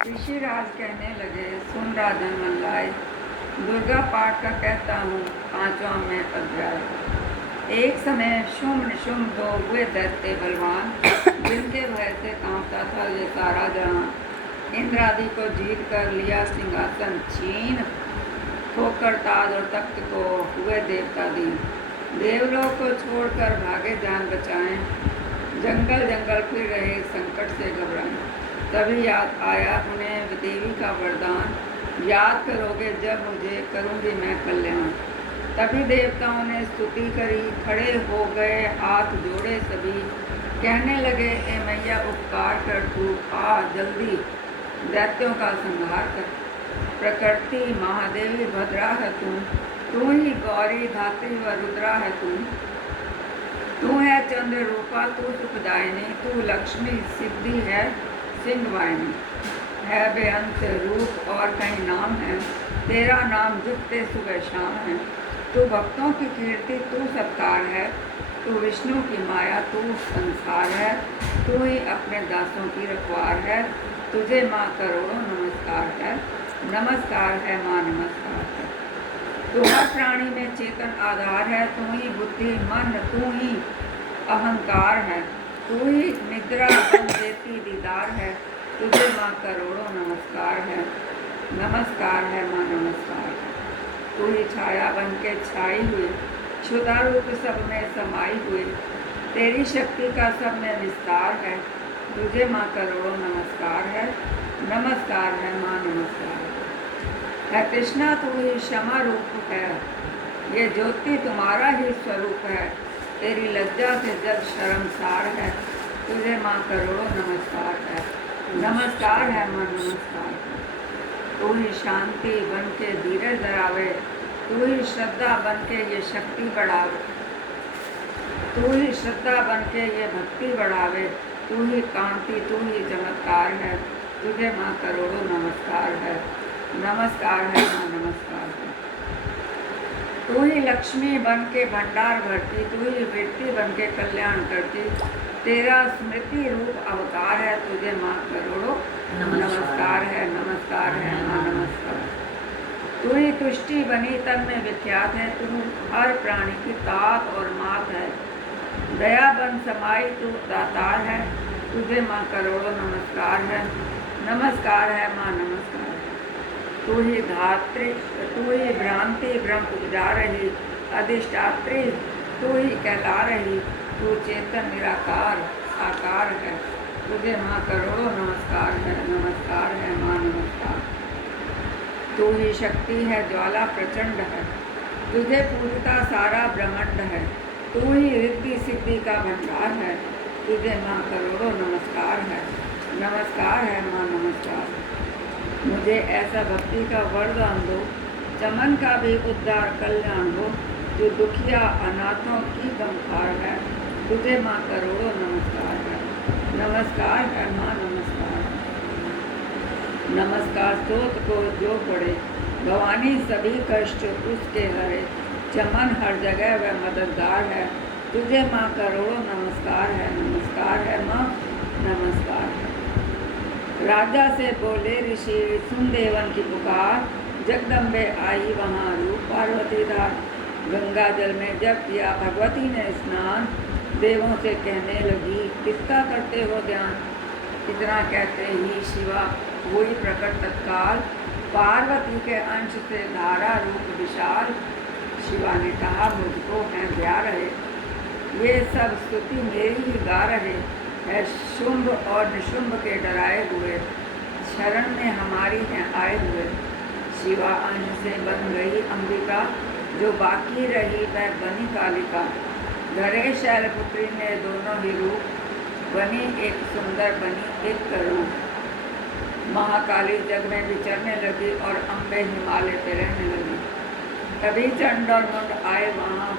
ऋषिराज कहने लगे, सुन राजन मल्लाय, दुर्गा पाठ का कहता हूँ 5वां में अध्याय। एक समय शुम्भ निशुम्भ दो हुए दैत्य बलवान, जिनके भय से कांपता था ये सारा जहां। इंद्र आदि को जीत कर लिया सिंहासन छीन, ठोकर ताज और तख्त को हुए देवता दीन। देवलोक को छोड़कर भागे जान बचाएं, जंगल जंगल फिर रहे संकट से घबराएं। तभी याद आया उन्हें देवी का वरदान, याद करोगे जब मुझे करूँगी मैं कल्याण। तभी देवताओं ने स्तुति करी, खड़े हो गए हाथ जोड़े सभी, कहने लगे ए मैया उपकार कर तू आ जल्दी, दैत्यों का संहार कर। प्रकृति महादेवी भद्रा है तू ही गौरी धात्री व रुद्रा है तू है चंद्र रूपा, तू सुखदायिनी, तू लक्ष्मी सिद्धि है सिंहवाहिनी। है बेअंत रूप और कई नाम है, तेरा नाम जुगते सुबह शाम है। तू भक्तों की कीर्ति तू सत्कार है, तू विष्णु की माया तू संसार है। तू ही अपने दासों की रखवार है, तुझे माँ करोड़ों नमस्कार है। नमस्कार है माँ नमस्कार है। तू हर प्राणी में चेतन आधार है, तू ही बुद्धि मन तू ही अहंकार है। तू ही निद्रा बन देती दीदार है, तुझे माँ करोड़ों नमस्कार है। नमस्कार है माँ नमस्कार है। तू ही छाया बन के छाई हुई, क्षुधा रूप सब में समाई हुई, तेरी शक्ति का सब में विस्तार है, तुझे माँ करोड़ों नमस्कार है। नमस्कार है माँ नमस्कार है। कृष्णा तू ही क्षमा रूप है, ये ज्योति तुम्हारा ही स्वरूप है, तेरी लज्जा से जग शर्मसार है, तुझे माँ करोड़ों नमस्कार है। नमस्कार है माँ नमस्कार है। तू ही शांति बन के धीरज धरावे, तू ही श्रद्धा बन के ये शक्ति बढ़ावे, तू ही श्रद्धा बन के ये भक्ति बढ़ावे, तू ही कांति तू ही चमत्कार है, तुझे माँ करोड़ों नमस्कार है। नमस्कार है माँ नमस्कार है। तू ही लक्ष्मी बन के भंडार भरती, तू ही वृत्ति बन के कल्याण करती, तेरा स्मृति रूप अवतार है, तुझे माँ करोड़ों नमस्कार है। नमस्कार है माँ नमस्कार। तू ही तुष्टि बनी तन में विख्यात है, तू हर प्राणी की तात और मात है, दया बन समाई तू दातार है, तुझे माँ करोड़ों नमस्कार है। नमस्कार है माँ नमस्कार है। तू ही धात्री, तू ही भ्रांति ब्रह्म उपजा रही, अधिष्ठात्री तू ही कहला रही, तू चेतन निराकार साकार है, तुझे माँ करोड़ों नमस्कार है। नमस्कार है माँ नमस्कार। तू ही शक्ति है ज्वाला प्रचंड है, तुझे पूजता सारा ब्रह्मांड है, तू ही रिद्धि सिद्धि का भंडार है, तुझे माँ करोड़ों नमस्कार है। नमस्कार है माँ नमस्कार। मुझे ऐसा भक्ति का वरदान दो, चमन का भी उद्धार कल्याण हो, जो दुखिया अनाथों की गमखार है, तुझे माँ करोड़ों नमस्कार है। नमस्कार है माँ नमस्कार। नमस्कार स्तोत्र को जो पढ़े, भवानी सभी कष्ट उसके हरे, चमन हर जगह वह मददगार है, तुझे माँ करोड़ों नमस्कार है। नमस्कार है माँ नमस्कार है। राजा से बोले ऋषि सुन देवन की पुकार, जगदम्बे आई वहाँ रूप पार्वती धार। गंगा जल में जब किया भगवती ने स्नान, देवों से कहने लगी किसका करते हो ध्यान। इतना कहते ही शिवा हुई प्रकट तत्काल, पार्वती के अंश से धारा रूप विशाल। शिवा ने कहा मुझको है ध्या रहे, ये सब स्तुति मेरी ही गा रहे है, शुंभ और निशुंभ के डराए हुए, शरण में हमारी हैं आए हुए। शिवा अंश से बन गई अंबिका, जो बाकी रही वह बनी कालिका। धरे शैलपुत्री ने दोनों ही रूप, बनी एक सुंदर बनी एक करूप। महाकाली जग में विचरने लगी और अम्बे हिमालय पे रहने लगी। तभी चंड और मुंड आए वहाँ,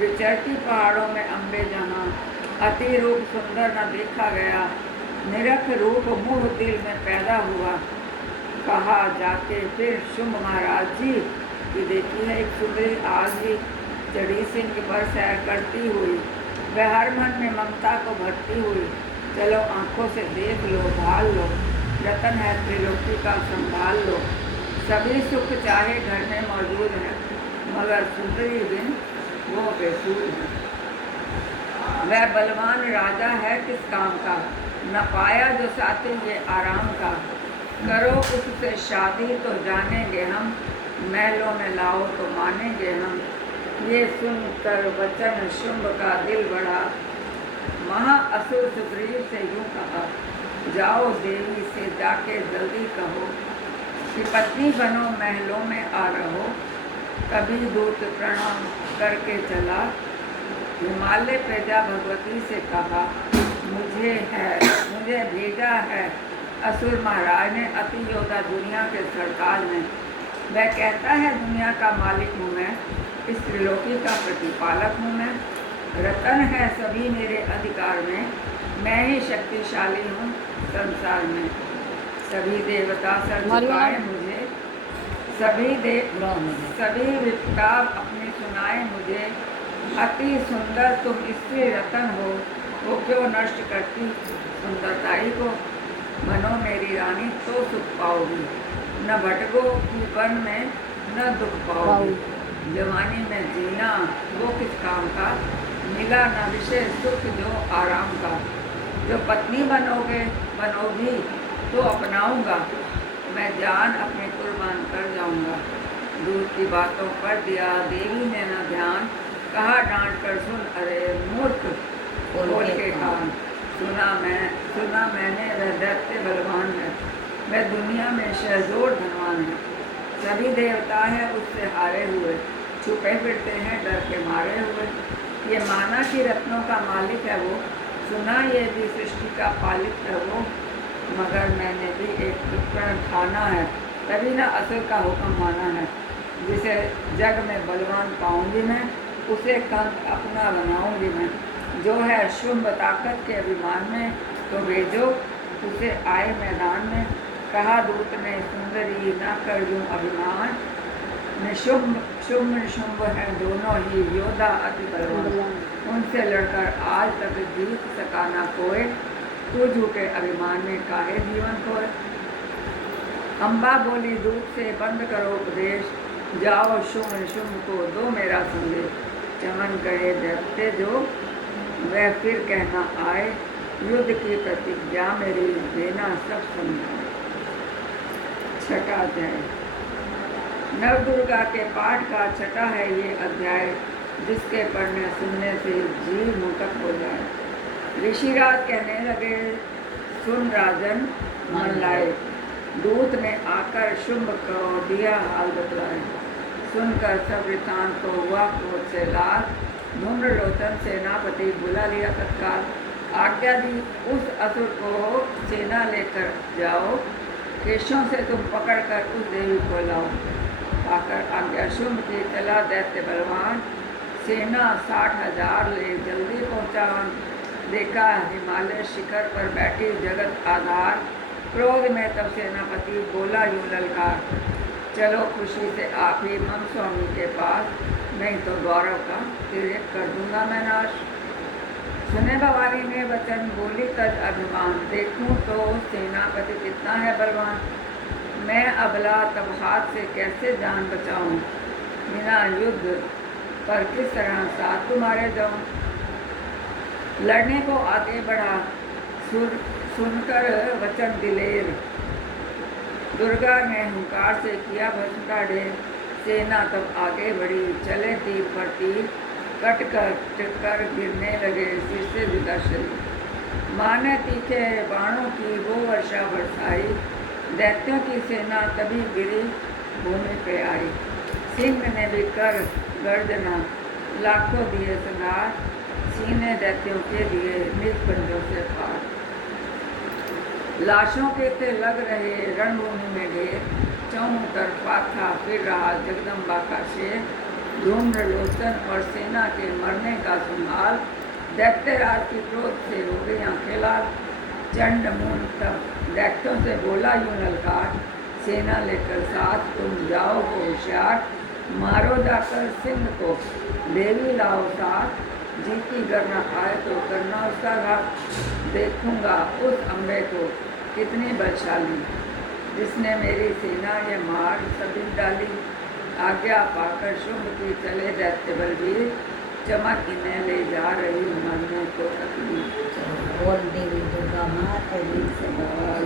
विचरती पहाड़ों में अम्बे जहाँ, अति रूप सुंदर न देखा गया, निरख रूप मुह दिल में पैदा हुआ। कहा जाके फिर शुंभ महाराज जी कि देखी है एक सुंदरी आज ही चढ़ी सिंह पर सैर करती हुई, वह हर मन में ममता को भरती हुई, चलो आंखों से देख लो भाल लो, रतन है त्रिलोकी का संभाल लो। सभी सुख चाहे घर में मौजूद है, मगर सुंदरी बिन वो बेसूर है। वह बलवान राजा है किस काम का, न पाया जो साथी ये आराम का। करो उससे शादी तो जानेंगे हम, महलों में लाओ तो मानेंगे हम। ये सुनकर वचन शुंभ का दिल बढ़ा, महा असुर सुग्रीव से यूं कहा, जाओ देवी से जाके जल्दी कहो कि पत्नी बनो महलों में आ रहो। कभी दूत प्रणाम करके चला, हिमालय प्रजा भगवती से कहा, मुझे भेजा है असुर महाराज ने, अति योद्धा दुनिया के सरताज ने। वह कहता है दुनिया का मालिक हूँ मैं, इस त्रिलोकी का प्रतिपालक हूँ मैं। रतन है सभी मेरे अधिकार में, मैं ही शक्तिशाली हूँ संसार में। सभी देवता सर झुकाए मुझे, सभी विपदा अपनी सुनाए मुझे। अति सुंदर तुम स्त्री रतन हो, वो क्यों नष्ट करती सुंदरताई को। बनो मेरी रानी तो सुख पाओगी, न भटकोगी वन में न दुख पाओगी। जवानी में जीना वो किस काम का, मिला न विषय सुख जो आराम का। जो पत्नी बनोगी तो अपनाऊंगा, मैं जान अपने कुर्बान कर जाऊंगा। दूर की बातों पर दिया देवी ने न ध्यान, कहा डांट कर सुन अरे मूर्ख बोल के कान। सुना मैंने वह दैत्य बलवान है, वह दुनिया में शहजोर धनवान है। सभी देवता हैं उससे हारे हुए, छुपे फिरते हैं डर के मारे हुए। ये माना कि रत्नों का मालिक है वो, सुना ये भी सृष्टि का पालिक है वो। मगर मैंने भी एक उपकरण ठाना है, तभी ना असुर का हुक्म माना है। जिसे जग में बलवान पाऊंगी मैं, उसे कंस अपना बनाऊंगी मैं। जो है शुंभ ताकत के अभिमान में, तो भेजो उसे आए मैदान में। कहा दूत ने सुंदरी न कर यूं अभिमान, शुंभ है दोनों ही योद्धा अति बलवान। उनसे लड़कर आज तक जीत सका ना कोई, तू झूठे अभिमान में काहे जीवन खोए। अम्बा बोली दूत से बंद करो उपदेश, जाओ शुंभ को दो मेरा संदेश। चमन कहे दैत्य जो वह फिर कहना आए, युद्ध की प्रतिज्ञा मेरी देना सब समझाए। छठा अध्याय नवदुर्गा के पाठ का छठा है ये अध्याय, जिसके पढ़ने सुनने से जीव मुक्त हो जाए। ऋषिराज कहने लगे सुन राजन मन लाए, दूत ने आकर शुंभ को दिया हाल बतलाए। सुनकर सब वृतांत को हुआ क्रोध से लाल, धूम्रलोचन सेनापति बुला लिया तत्काल। आज्ञा दी उस असुर को सेना लेकर जाओ, केशों से तुम पकड़कर उस देवी को लाओ। पाकर आज्ञा शुंभ की चला दैत्य बलवान, सेना 60,000 ले जल्दी पहुँचा। देखा हिमालय शिखर पर बैठी जगत आधार, क्रोध में तब सेनापति बोला यूं ललकार, चलो खुशी से आप ही मम स्वामी के पास, नहीं तो गौरव का तिर्यक कर दूंगा मैं नाश। सुने भवानी ने वचन बोली तज अभिमान, देखूं तो सेनापति कितना है बलवान। मैं अबला तब हाथ से कैसे जान बचाऊं, बिना युद्ध पर किस तरह साथ तुम्हारे जाऊं। लड़ने को आगे बढ़ा सुनकर वचन दिलेर, दुर्गा ने हुंकार से किया भस्म का ढेर। सेना तब आगे बढ़ी चले तीर पर तीर, कट कर गिरने लगे सिर से जुदा शरीर। माँ ने तीखे बाणों की वो वर्षा बरसाई, दैत्यों की सेना तभी गिरी भूमि पे आई। सिंह ने भी कर गर्जना लाखों दिए संगार, सीने दैत्यों के दिए निज पंजों से पार। लाशों के थे लग रहे रणभूमि में ढेर, चौं तरफा था फिर रहा जगदम्बा का शेर। धूम्रलोचन और सेना के मरने का संहाल, दैत्यराज की क्रोध से हो गई आंखें लाल। चंड मूल तब दैत्यों से बोला यूं ललकार, सेना लेकर साथ तुम जाओ होशियार। मारो जाकर सिंह को देवी लाओ साथ, जीती करना आए तो करना उसका घात। देखूंगा उस अम्बे को कितनी बलशाली, जिसने मेरी सेना ये मार सभी डाली। आज्ञा पाकर शुंभ की चले दैत्य बलवीर, चमक इन्हें ले जा रही मन को तकलीफ। बोल देवी दुर्गा माता की।